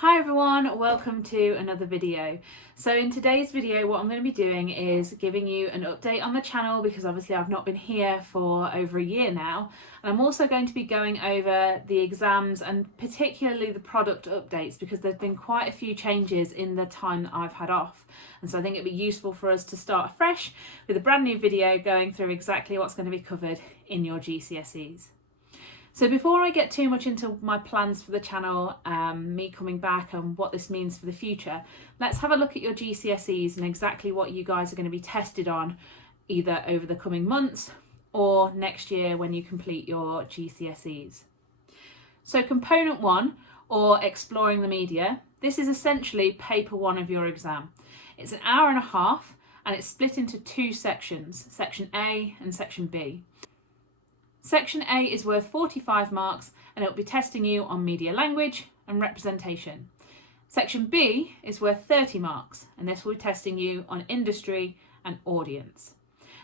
Hi everyone, welcome to another video. So in today's video what I'm going to be doing is giving you an update on the channel because obviously I've not been here for over a year now, and I'm also going to be going over the exams and particularly the product updates because there's been quite a few changes in the time that I've had off, and so I think it'd be useful for us to start afresh with a brand new video going through exactly what's going to be covered in your GCSEs. So before I get too much into my plans for the channel, me coming back and what this means for the future, let's have a look at your GCSEs and exactly what you guys are going to be tested on either over the coming months or next year when you complete your GCSEs. So component 1, or exploring the media, this is essentially paper 1 of your exam. It's an hour and a half and it's split into two sections, section A and section B. Section A is worth 45 marks and it will be testing you on media language and representation. Section B is worth 30 marks and this will be testing you on industry and audience.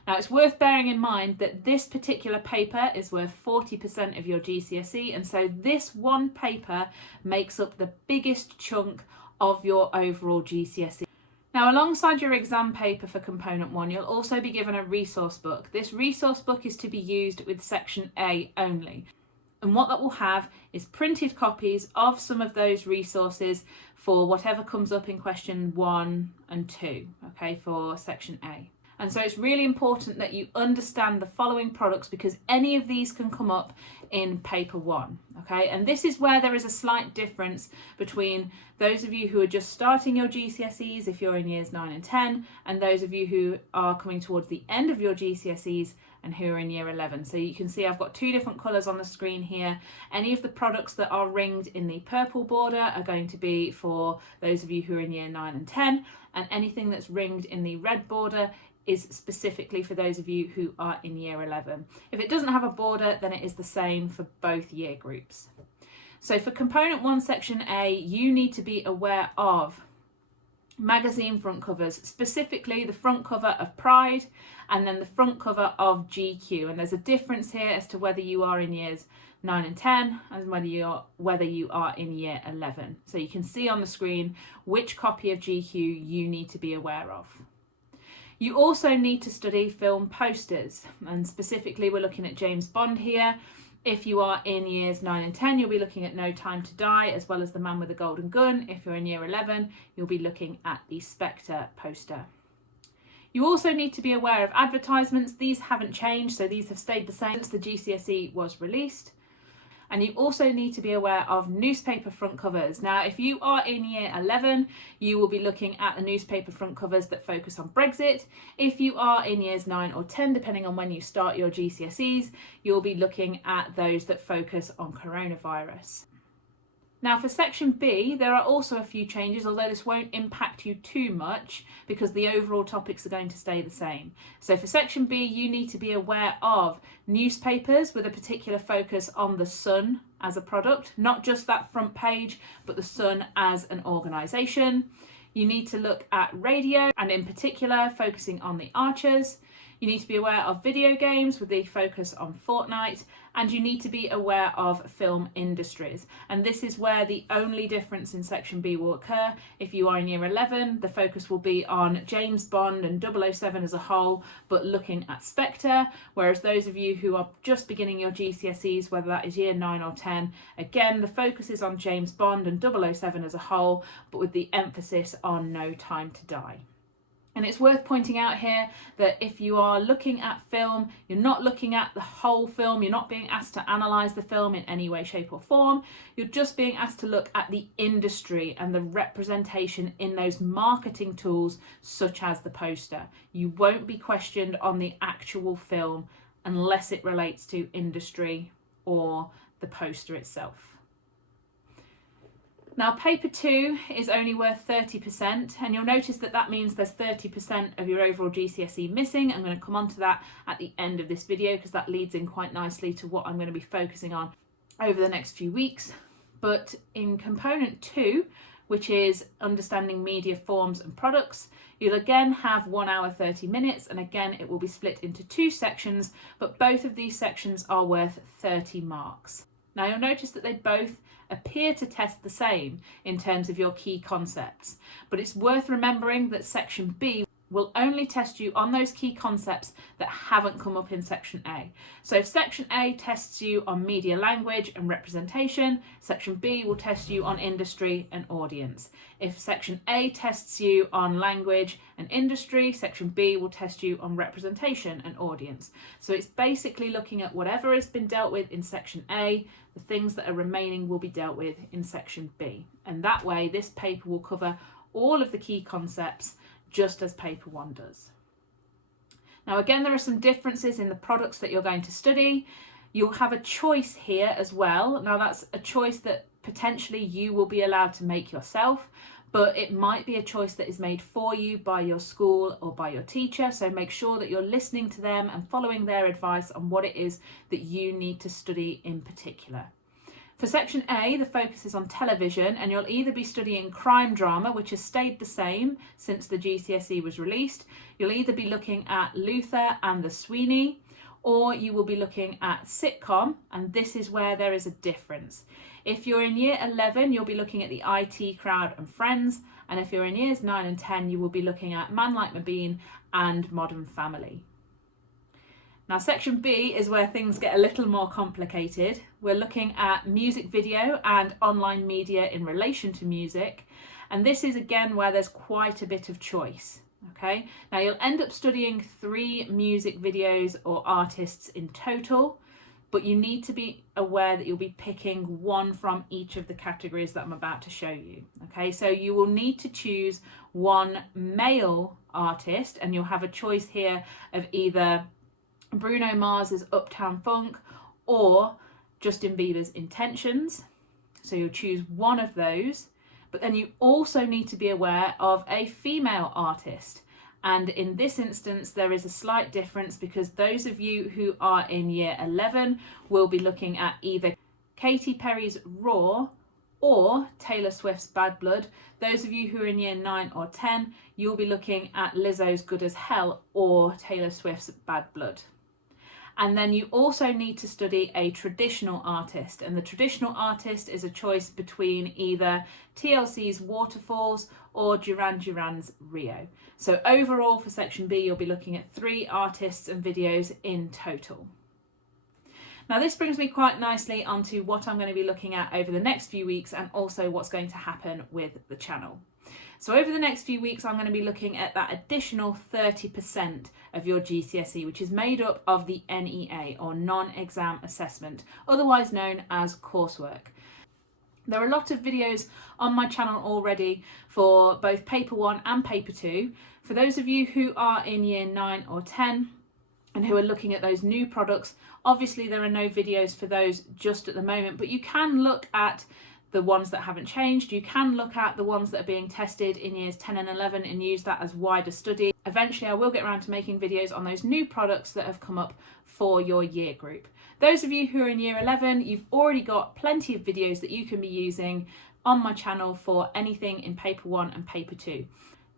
Now it's worth bearing in mind that this particular paper is worth 40% of your GCSE, and so this one paper makes up the biggest chunk of your overall GCSE. Now, alongside your exam paper for component 1, you'll also be given a resource book. This resource book is to be used with section A only. And what that will have is printed copies of some of those resources for whatever comes up in question 1 and 2, okay, for section A. And so it's really important that you understand the following products because any of these can come up in paper 1, okay? And this is where there is a slight difference between those of you who are just starting your GCSEs if you're in years 9 and 10, and those of you who are coming towards the end of your GCSEs and who are in year 11. So you can see I've got two different colours on the screen here. Any of the products that are ringed in the purple border are going to be for those of you who are in year 9 and 10, and anything that's ringed in the red border is specifically for those of you who are in year 11. If it doesn't have a border, then it is the same for both year groups. So for component 1 section A, you need to be aware of magazine front covers, specifically the front cover of Pride and then the front cover of GQ. And there's a difference here as to whether you are in years 9 and 10 and whether you are in year 11. So you can see on the screen which copy of GQ you need to be aware of. You also need to study film posters, and specifically we're looking at James Bond here. If you are in years 9 and 10, you'll be looking at No Time to Die, as well as The Man with the Golden Gun. If you're in year 11, you'll be looking at the Spectre poster. You also need to be aware of advertisements. These haven't changed, so these have stayed the same since the GCSE was released. And you also need to be aware of newspaper front covers. Now, if you are in year 11, you will be looking at the newspaper front covers that focus on Brexit. If you are in years 9 or 10, depending on when you start your GCSEs, you'll be looking at those that focus on coronavirus. Now for section B, there are also a few changes, although this won't impact you too much because the overall topics are going to stay the same. So for section B, you need to be aware of newspapers with a particular focus on the Sun as a product, not just that front page, but the Sun as an organisation. You need to look at radio and in particular focusing on the Archers. You need to be aware of video games with the focus on Fortnite, and you need to be aware of film industries. And this is where the only difference in section B will occur. If you are in year 11, the focus will be on James Bond and 007 as a whole, but looking at Spectre, whereas those of you who are just beginning your GCSEs, whether that is year 9 or 10, again, the focus is on James Bond and 007 as a whole, but with the emphasis on No Time to Die. And it's worth pointing out here that if you are looking at film, you're not looking at the whole film, you're not being asked to analyse the film in any way, shape or form, you're just being asked to look at the industry and the representation in those marketing tools such as the poster. You won't be questioned on the actual film unless it relates to industry or the poster itself. Now paper 2 is only worth 30%, and you'll notice that that means there's 30% of your overall GCSE missing. I'm going to come on to that at the end of this video because that leads in quite nicely to what I'm going to be focusing on over the next few weeks. But in component 2, which is understanding media forms and products, you'll again have 1 hour 30 minutes, and again it will be split into two sections, but both of these sections are worth 30 marks. Now you'll notice that they both appear to test the same in terms of your key concepts, but it's worth remembering that section B will only test you on those key concepts that haven't come up in section A. So if section A tests you on media language and representation, section B will test you on industry and audience. If section A tests you on language and industry, section B will test you on representation and audience. So it's basically looking at whatever has been dealt with in section A, the things that are remaining will be dealt with in section B. And that way this paper will cover all of the key concepts just as paper 1 does. Now again, there are some differences in the products that you're going to study. You'll have a choice here as well. Now that's a choice that potentially you will be allowed to make yourself, but it might be a choice that is made for you by your school or by your teacher. So make sure that you're listening to them and following their advice on what it is that you need to study in particular. For section A, the focus is on television, and you'll either be studying crime drama, which has stayed the same since the GCSE was released. You'll either be looking at Luther and the Sweeney, or you will be looking at sitcom, and this is where there is a difference. If you're in year 11, you'll be looking at the IT Crowd and Friends, and if you're in years 9 and 10, you will be looking at Man Like Mabine and Modern Family. Now section B is where things get a little more complicated. We're looking at music video and online media in relation to music, and this is again where there's quite a bit of choice. Okay, now you'll end up studying 3 music videos or artists in total, but you need to be aware that you'll be picking one from each of the categories that I'm about to show you. Okay, so you will need to choose one male artist, and you'll have a choice here of either Bruno Mars's Uptown Funk or Justin Bieber's Intentions. So you'll choose one of those, but then you also need to be aware of a female artist. And in this instance, there is a slight difference because those of you who are in year 11 will be looking at either Katy Perry's Raw or Taylor Swift's Bad Blood. Those of you who are in year 9 or 10, you'll be looking at Lizzo's Good as Hell or Taylor Swift's Bad Blood. And then you also need to study a traditional artist, and the traditional artist is a choice between either TLC's Waterfalls or Duran Duran's Rio. So overall for section B, you'll be looking at 3 artists and videos in total. Now this brings me quite nicely onto what I'm going to be looking at over the next few weeks, and also what's going to happen with the channel. So over the next few weeks, I'm going to be looking at that additional 30% of your GCSE, which is made up of the NEA, or non-exam assessment, otherwise known as coursework. There are a lot of videos on my channel already for both paper 1 and paper 2. For those of you who are in year 9 or 10 and who are looking at those new products, obviously there are no videos for those just at the moment, but you can look at the ones that haven't changed. You can look at the ones that are being tested in years 10 and 11 and use that as wider study. Eventually I will get around to making videos on those new products that have come up for your year group. Those of you who are in year 11, you've already got plenty of videos that you can be using on my channel for anything in paper 1 and paper 2.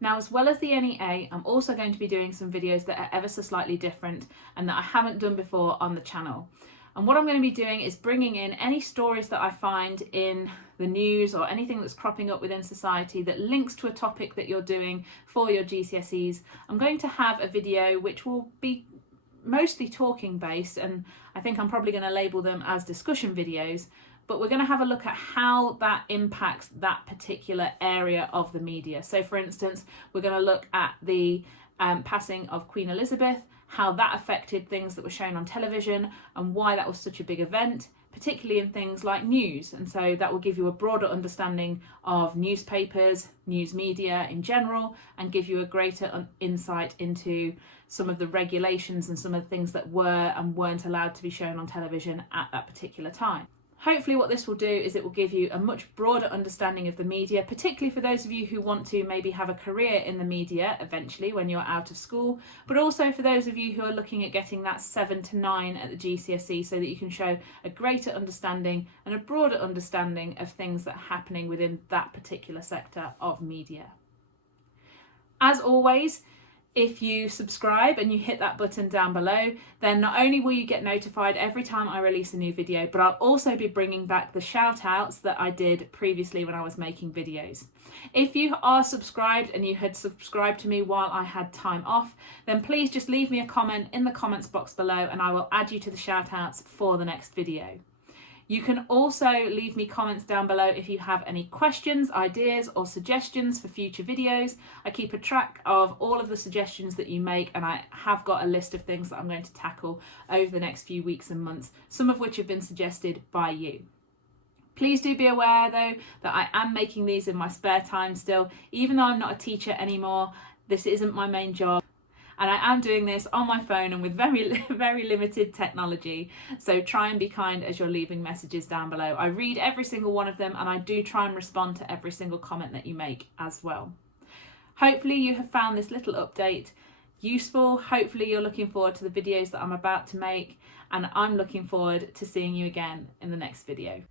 Now, as well as the NEA, I'm also going to be doing some videos that are ever so slightly different and that I haven't done before on the channel. And what I'm going to be doing is bringing in any stories that I find in the news or anything that's cropping up within society that links to a topic that you're doing for your GCSEs. I'm going to have a video which will be mostly talking based, and I think I'm probably going to label them as discussion videos, but we're going to have a look at how that impacts that particular area of the media. So for instance, we're going to look at the passing of Queen Elizabeth, how that affected things that were shown on television and why that was such a big event, particularly in things like news. And so that will give you a broader understanding of newspapers, news media in general, and give you a greater insight into some of the regulations and some of the things that were and weren't allowed to be shown on television at that particular time. Hopefully what this will do is it will give you a much broader understanding of the media, particularly for those of you who want to maybe have a career in the media eventually when you're out of school, but also for those of you who are looking at getting that 7 to 9 at the GCSE so that you can show a greater understanding and a broader understanding of things that are happening within that particular sector of media. As always, If you subscribe and you hit that button down below, then not only will you get notified every time I release a new video, but I'll also be bringing back the shout outs that I did previously when I was making videos. If you are subscribed and you had subscribed to me while I had time off, then please just leave me a comment in the comments box below and I will add you to the shout outs for the next video. You can also leave me comments down below if you have any questions, ideas or suggestions for future videos. I keep a track of all of the suggestions that you make, and I have got a list of things that I'm going to tackle over the next few weeks and months, some of which have been suggested by you. Please do be aware though that I am making these in my spare time still, even though I'm not a teacher anymore. This isn't my main job. And I am doing this on my phone and with very limited technology. So try and be kind as you're leaving messages down below. I read every single one of them and I do try and respond to every single comment that you make as well. Hopefully you have found this little update useful. Hopefully you're looking forward to the videos that I'm about to make, and I'm looking forward to seeing you again in the next video.